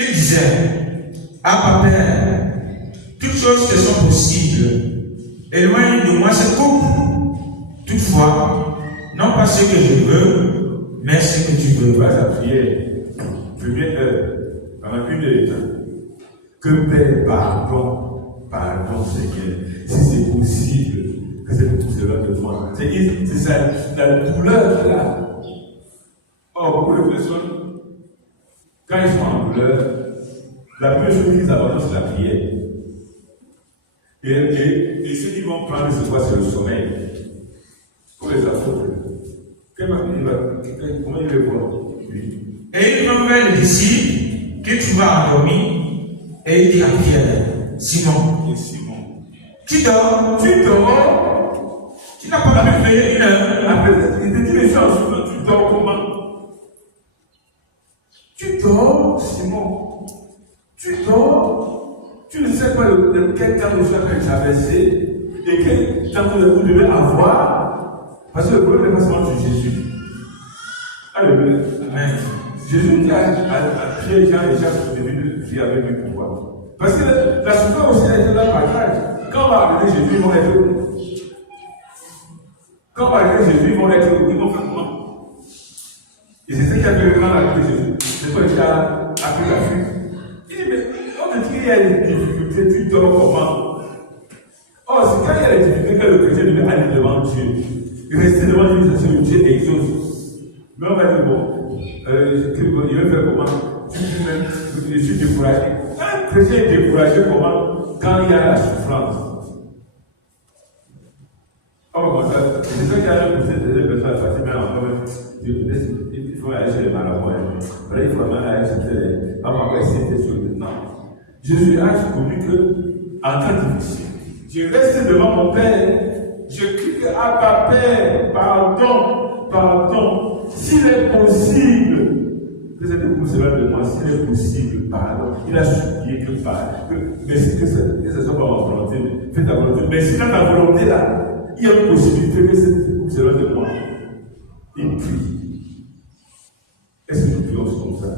Il disait, Abba Père, toutes choses te sont possibles. Éloigne de moi ce couple. Toutefois, non pas ce que je veux, mais ce que tu veux. Voilà sa prière. Première heure, pendant 1 heure. Que Père, pardon Seigneur, si c'est possible, que cette poussière de moi. C'est ça, la douleur là. Or, beaucoup de personnes, quand ils sont en douleur, la première chose qu'ils abandonnent, c'est la prière. Et ceux qui vont prendre, c'est quoi? C'est le sommeil. Pour les apôtres. Comment ils le voient? Et il nomme les disciples qui trouva endormis, et il dit à Pierre, Simon, tu dors? Tu n'as pas pu veiller 1 heure. Après, il te dit les gens, tu dors comment? Tu dors, Simon? Tu dors? Tu ne sais pas quel temps de choix tu as traversé et quel temps vous devez avoir. Parce que le problème n'est pas seulement de Jésus. Alléluia. Amen. Jésus dit à Pierre, Jean et Jacques sont devenus vivre avec lui pouvoir. Parce que la souffrance aussi a été là par grâce. Quand on va arriver Jésus, ils vont être où? Quand on va arriver Jésus, ils vont être où? Ils vont faire comment? Et c'est ce qui a fait vraiment la vie de Jésus. C'est quoi il a appris la fuite? Il dit, mais on te dit qu'il y a des difficultés, tu dors comment? Oh, c'est quand il y a des difficultés que le chrétien devait aller devant Dieu. Rester devant Dieu, c'est que Dieu exauce. Mais on va dire, bon, il veut faire comment? Je suis découragé. Un chrétien est découragé comment? Quand il y a la souffrance. Oh, c'est ça qu'il y a poussé des personnes à passer, mais encore, il faut aller chez les malades. Il faut aller chez les malades. Non. Jésus a connu que, en temps difficile, je reste devant mon Père, je crie que Abba Père, pardon, s'il est possible, que cette poussière de moi, s'il est possible, pardon. Il a supplié que merci que ça soit pas ma volonté, fais ta volonté. Mais si dans ta volonté là, il y a une possibilité que cette poussière de moi, il prie. Est-ce que nous prions comme ça?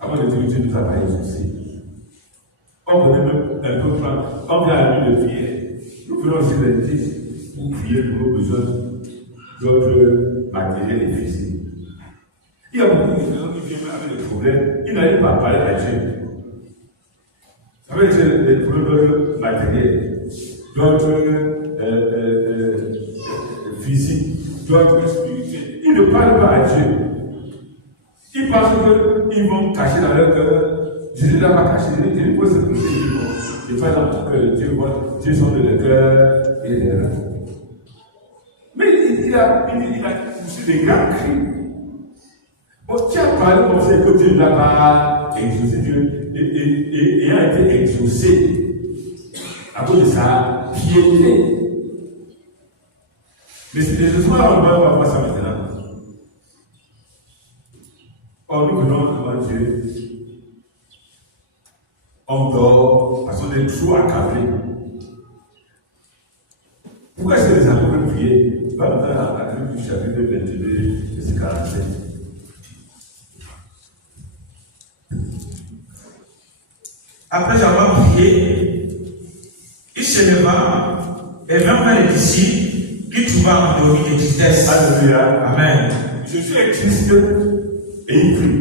Avant de dire Dieu nous a pas exaucé. On connaît même un peu, on vient à la nuit de prière. Nous prenons aussi les 10 pour prier pour nos besoins, d'autres matériels et physiques. Il y a beaucoup de gens qui viennent avec des problèmes, ils n'arrivent pas à parler à Dieu. Avec des problèmes matériels, d'autres physiques, d'autres spirituels. Ils ne parlent pas à Dieu. Ils pensent qu'ils vont cacher dans leur cœur. Jésus n'a pas caché, il faut se coucher. Et pas dans ton cœur, Dieu sonde le cœur et les reins. Mais il a poussé des grands cris. Bon, tu as parlé comme ça que Dieu n'a pas exaucé, Dieu et a été exaucé à cause de sa piété. Mais c'est ce soir, on va voir ça maintenant. Or, nous venons devant Dieu. On dort parce qu'on est trop accablé. Pourquoi est-ce que les amoureux peuvent prier? Va dans la Bible du chapitre 22, verset 47. Après avoir prié, il se leva et vint vers les disciples qui trouva endormis de tristesse. Alléluia. Amen. Jésus est triste et il prie.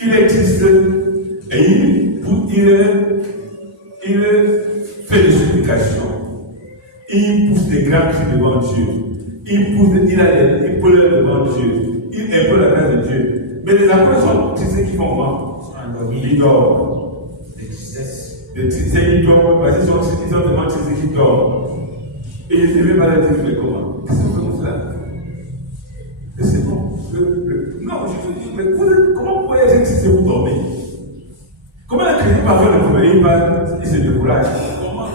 Il est triste et il fait des supplications. Il pousse des grands cris devant Dieu. Il pleure devant Dieu. Il implore la grâce de Dieu. Mais les apôtres sont tristes qui font quoi? Ils dorment. De tristesse. Ils dorment parce qu'ils sont tellement tristes qu'ils dorment. Et ils ne devaient pas leur dire, mais comment? Qu'est-ce que vous faites cela? C'est bon. Non, je te dis, mais comment vous pouvez être triste et vous dormez? Comment un chrétien va faire le problème? Il se décourage. Comment?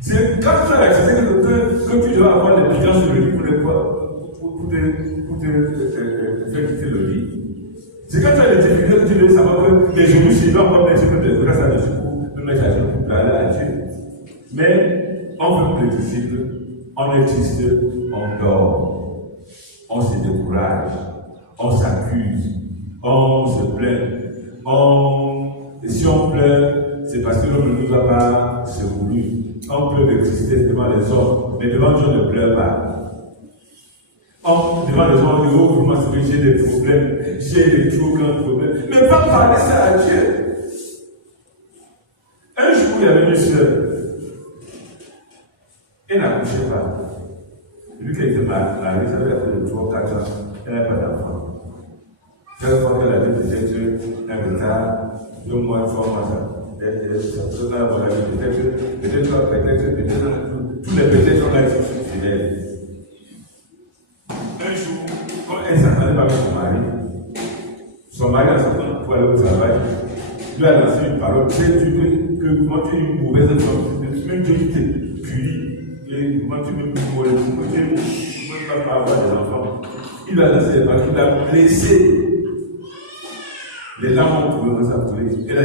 C'est quand tu as l'accepté que tu dois avoir des pigeons sur le lit pour te faire quitter le lit. C'est quand tu as des difficultés que tu dois savoir que les genoux suivants vont bien sûr que grâce à Dieu pour me mettre à genoux pour aller à Dieu. Mais on veut le disciple, on est triste, on dort, on se décourage, on s'accuse, On se plaint. Et si on pleure, c'est parce que l'homme ne nous a pas secouru. On pleure de tristesse devant les hommes, mais devant Dieu, on ne pleure pas. Devant les hommes, on dit, oh, comment c'est que j'ai des problèmes, j'ai des troubles, problèmes. Mais pas parler ça à Dieu. Un jour, il y avait une soeur. Elle n'accouchait pas. Lui qui était marié, ça avait après 3 ou 4 ans, elle n'avait pas d'enfant. Chaque fois qu'elle avait peut-être un retard, 2 mois, 3 mois, peut-être tous les peut-être sont là sur fidèles. Un jour, quand elle s'entendait pas avec son mari en sortant pour aller au travail, lui a lancé une parole. Tu sais que comment tu es une mauvaise femme, même Dieu qui te punit, et comment tu me pourrais ne peux pas avoir des enfants. Il lui a lancé une parole, il l'a blessé. Les larmes ont commencé à couler. Elle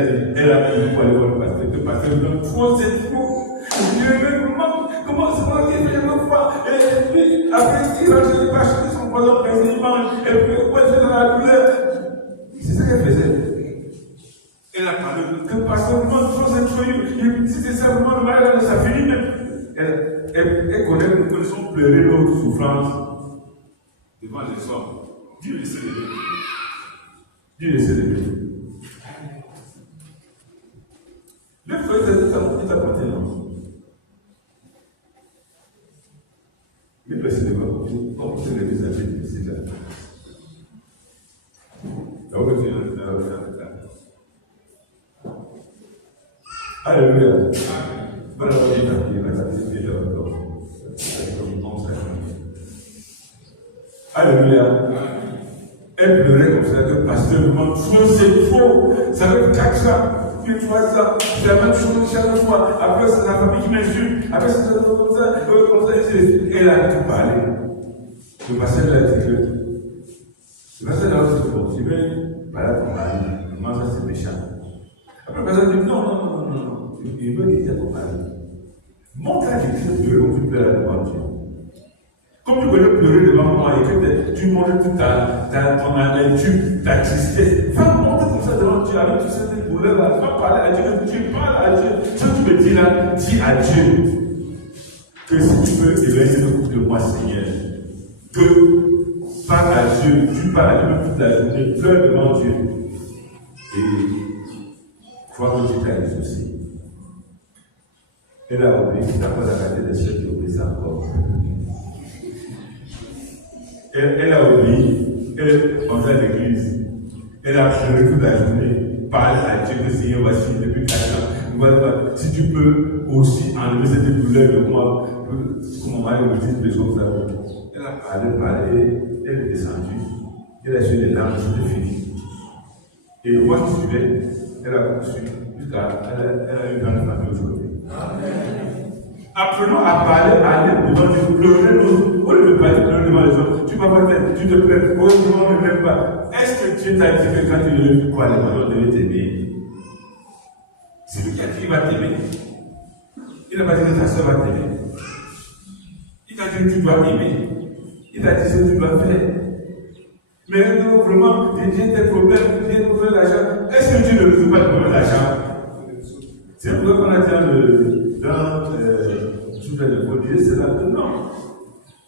a dit pour aller voir le pasteur. Le pasteur lui a dit, trop c'est fou. Comment c'est moi qui ai fait une fois? Et puis, après, il va acheter son poison, il mange. Et puis, pourquoi c'est dans la douleur? C'est ça qu'elle faisait. Elle a parlé de que pasteur, trop c'est fou. Si c'est simplement le mal, ça finit même. Elle connaît, nous connaissons pleurer notre souffrance devant les hommes. Dieu le sait. Dieu essaie de lui. Le frère est à côté, non? Mais le Seigneur va porter les déshabits de ces gars. Alléluia. Alléluia. Elle pleurait comme ça, que le pasteur me demande, c'est faux, ça fait 4 ans, puis 3 ans, c'est la même chose chaque fois, après c'est la famille qui m'insulte, après c'est comme ça, elle a tout parlé. Le pasteur lui a dit que, le pasteur lui a dit que, tu veux parler à ton mari, comment ça c'est méchant. Après le pasteur dit, non, il veut dire à ton mari, montre à Jésus de l'eau, tu pleuras devant Dieu. Comme tu veux pleurer devant moi et que tu montres ton amertume, ta tristesse, va montrer tout ça devant Dieu avec toutes ces douleurs-là. Va parler à Dieu, tu parles à Dieu. Ce que tu me dis là, dis à Dieu que si tu veux éveiller le couple de moi, Seigneur, que parle à Dieu, tu parles à Dieu toute la journée, pleure devant Dieu et crois que Dieu t'a exaucé. Elle a oublié, c'est après la qualité de ceux qui obéissent encore. Elle a oublié, elle entrait à l'église, elle a pleuré toute la journée, parle à Dieu que Seigneur, voici depuis 4 ans. Si tu peux aussi enlever cette douleur de moi, que mon mari me dise des choses. Elle a parlé, elle est descendue, elle a joué les larmes, c'était fini. Et le mois qui suivait, elle a poursuivi, jusqu'à elle a eu une grande famille aujourd'hui. Apprenons à parler, à aller devant Dieu, pleurer nous. Au lieu de parler devant les autres, tu vas pas faire, tu te plains, oh non, ne m'aime pas. Est-ce que Dieu t'a dit que quand tu ne veux quoi, les gens devaient t'aimer? C'est lui qui a dit qu'il va t'aimer. Il n'a pas dit que ta soeur va t'aimer. Il t'a dit que tu dois aimer. Il t'a dit ce que tu dois faire. Mais non, vraiment, j'ai des problèmes, j'ai des problèmes d'argent. Est-ce que Dieu ne résout pas de problème d'argent? C'est pour ça qu'on a dit dans c'est là que non.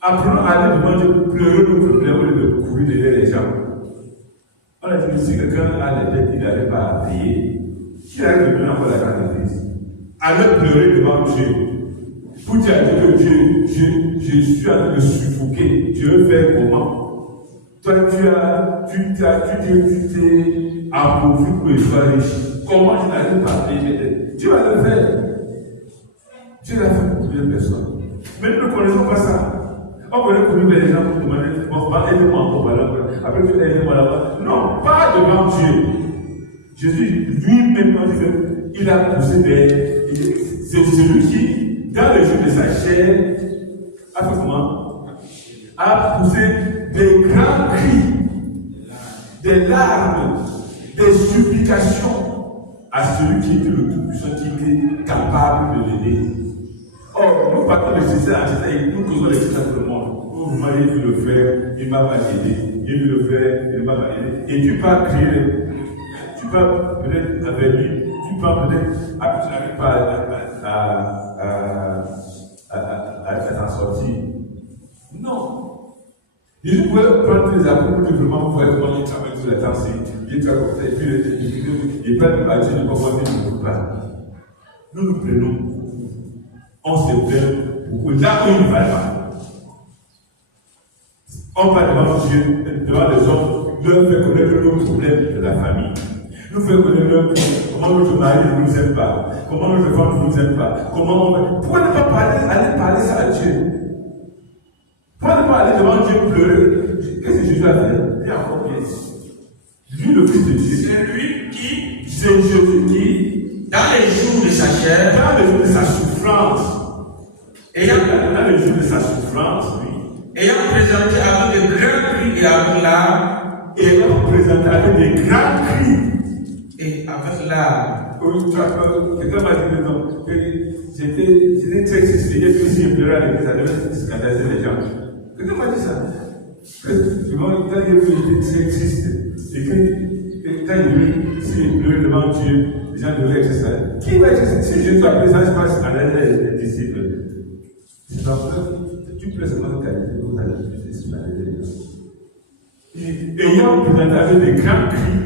Apprenons à aller devant Dieu, pleurer nos problèmes au lieu de courir derrière les gens. On a dit que si quelqu'un a des dettes qu'il n'arrive pas à payer, il arrive de venir encore la grande église. Allez pleurer devant Dieu. Pour dire à Dieu que Dieu, je suis en train de suffoquer. Dieu fait comment? Toi, tu t'es appauvri pour être riche. Comment je n'arrive pas à payer mes dettes? Dieu va le faire. Dieu l'a fait pour plusieurs personnes. Mais nous ne connaissons pas ça. On connaît combien les gens pour demander, bon, aidez-moi encore là. Après, tu aidez-moi là-bas. Non, pas devant Dieu. Jésus lui-même dit qu'il a poussé des. C'est celui qui, dans le jour de sa chair, a fait comment? A poussé des grands cris, des larmes, des supplications à celui qui était le Tout-Puissant, qui était capable de l'aider. Or, nous partons de César à César et nous causons les César de tout le monde. Vous m'avez vu le faire, il m'a pas aidé. il veut le faire, il ne va pas aider. Et tu peux crier, tu peux peut-être avec lui, tu peux peut-être n'arrives pas à t'en sortir. Non. Jésus pouvait prendre les apôtres pour vraiment voir comment il travaille sur la tente, il travaille comme ça, et puis il prend à Dieu de comment il ne veut pas. Nous nous prenons, on se plaint pour là où il ne va pas. On parle devant Dieu, devant les hommes, leur fait connaître nos problèmes de la famille. Nous fait connaître leurs problèmes, comment notre mari ne nous aime pas, comment notre femme ne nous aime pas, comment on va. Pourquoi ne pas aller parler ça à Dieu? Pourquoi ne pas aller devant Dieu pleurer? Qu'est-ce que Jésus a fait? Il a encore bien. Lui, le Fils de Dieu. C'est lui qui, c'est Jésus qui, dans les jours de sa chair, dans les jours de sa souffrance, dans les jours de sa souffrance, oui. Ayant présenté avec de grands cris et avec larmes, ayant présenté avec des grands cris et avec larmes. Quelqu'un m'a dit non, que j'étais très triste, il y a que si je pleurais à l'église, ça devait scandaliser les gens. Quelqu'un m'a dit ça. Quand il a vu que j'étais très triste, et que quand il a vu si je pleurais devant Dieu, les gens devaient être ça. Qui va être triste? Si Jésus a pris ça, je passe à les disciples. C'est pas vrai. Tu pleures seulement quand vous allez te scandaliser les gens. Ayant présenté avec des grands cris,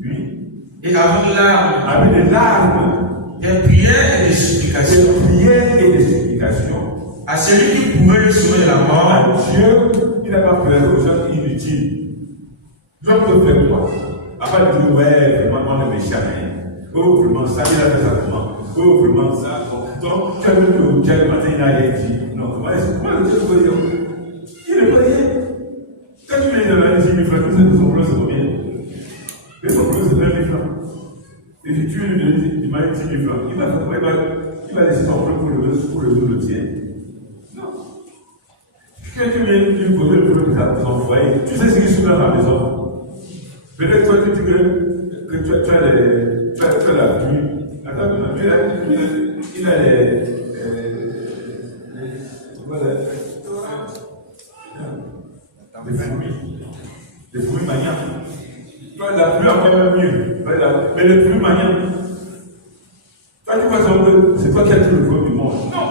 oui. Et avec larmes, avec des larmes, des prières et des supplications, à celui qui pouvait le sauver de la mort. Dieu, il n'a pas peur aux gens inutiles. L'homme peut faire quoi? Après de dire, ouais, vraiment, on est méchant. Oh, vraiment, ça, il a fait ça comment? Oh, vraiment, ça. Donc, tu as vu que Dieu, le matin, il a rien dit. Non, comment le Dieu peut dire? Il ne peut rien. Quand tu viens de la 10 000 francs, son problème, c'est combien? Mais son problème, c'est 20 000 francs. Et si tu lui donnes, il m'a dit 10 000 francs. Il va laisser son problème pour le tien. Non. Quand tu viens lui poser le problème de son foyer, tu sais ce qui se passe dans la maison. Peut-être toi, tu dis que tu as la pluie. Attends, il a les fruits maniants. La pluie encore même mieux. Mais les fruits maniants. Toi, tu vois, c'est toi qui as tout le problème du monde. Non.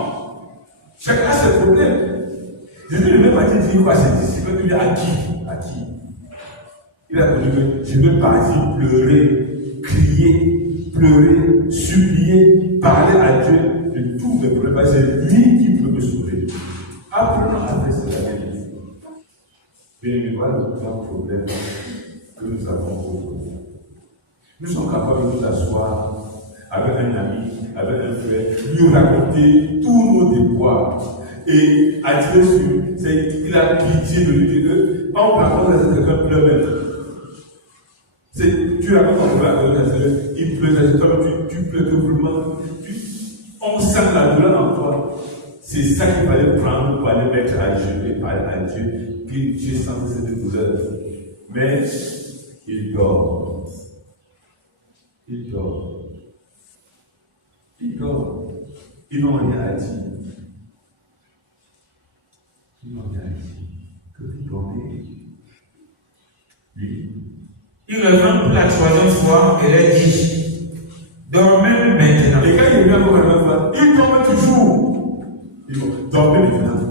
Chacun a ses problèmes. Jésus ne m'a pas dit quoi à ses disciples. Il dit à qui? À qui? Il a dit que je ne veux pas dire pleurer, crier, pleurer, supplier, parler à Dieu de tous mes problèmes. C'est lui qui peut me sauver. Apprenons à faire cela. Bien aimé, voilà le grand problème que nous avons aujourd'hui. Nous sommes capables de nous asseoir avec un ami, avec un frère, lui raconter tous nos déboires et attirer sur il a pitié de lui dire on raconte à quelqu'un pleure même. Tu racontes à quelqu'un, il pleure, comme tu pleures vraiment, on sent la douleur en toi. C'est ça qu'il fallait prendre pour aller mettre à Dieu et parler à Dieu. Puis Dieu sent cette douleur. Mais il dort. Il dort. Il dort. Ils n'ont rien à dire. Ils n'ont rien à dire. Que vous dormez. Lui. Il revient pour la troisième fois et leur dit, dormez maintenant. Et quand il revient pour la troisième fois, il dorment toujours. Il dit, dormez maintenant.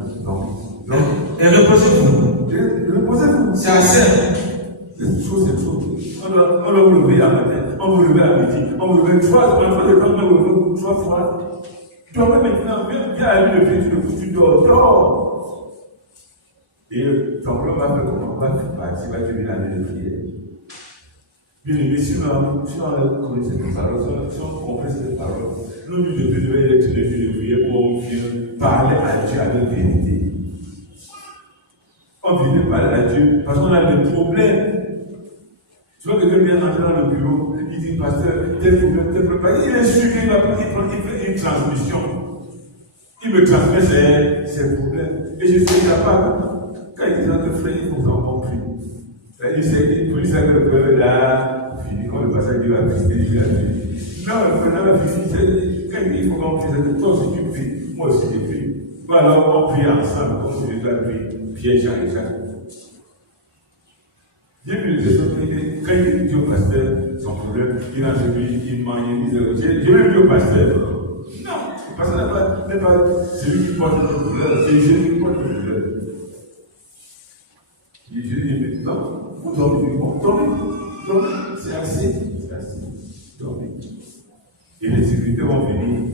Non. Et reposez-vous. Reposez-vous. C'est assez. C'est chose. On va vous lever à matin, on va vous lever à midi, on va vous lever 3 fois. Dormez maintenant, viens à lui lever, tu dors. Et ton problème va faire comment? Va partir, va devenir l'année de prière. Bien aimé, si on connaît cette parole, si on comprend cette parole, nous devons être les yeux de prière où on vient parler à Dieu avec vérité. On vient parler à Dieu parce qu'on a des problèmes. Tu vois, quelqu'un vient entrer dans le bureau, il dit, pasteur, tel problème. Il est sûr qu'il va faire une transmission. Il me transmet ses problèmes. Et je suis capable, quand il dit que frère, il faut en compris. Il peut dire que le peuple là, fini, quand le passage il va visiter, il va fini. Non, le peuple va fini, quand il faut compris, c'est que toi aussi tu pries, moi aussi je prie. Ou alors on prie ensemble, comme si je dois prier, Pierre, Jean et Jacques. Bien que les gens, quand il dit au pasteur son problème, il a celui qui mange, il dit, j'ai même dit au pasteur, non, le pasteur n'est pas celui qui porte le problème, c'est Jésus qui porte le problème. Jésus dit, non, vous dormez, dormez, c'est assez, dormez. Et les sécurités vont venir,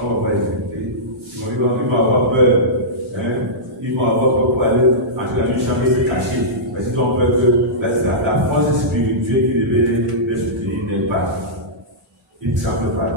on va pas exécuter, ils vont avoir peur, hein? Ils vont avoir peur pour aller entrer dans une chambre et se cacher. Parce qu'ils ont peur que la force spirituelle qui devait les soutenir n'est pas. Ils ne savent pas.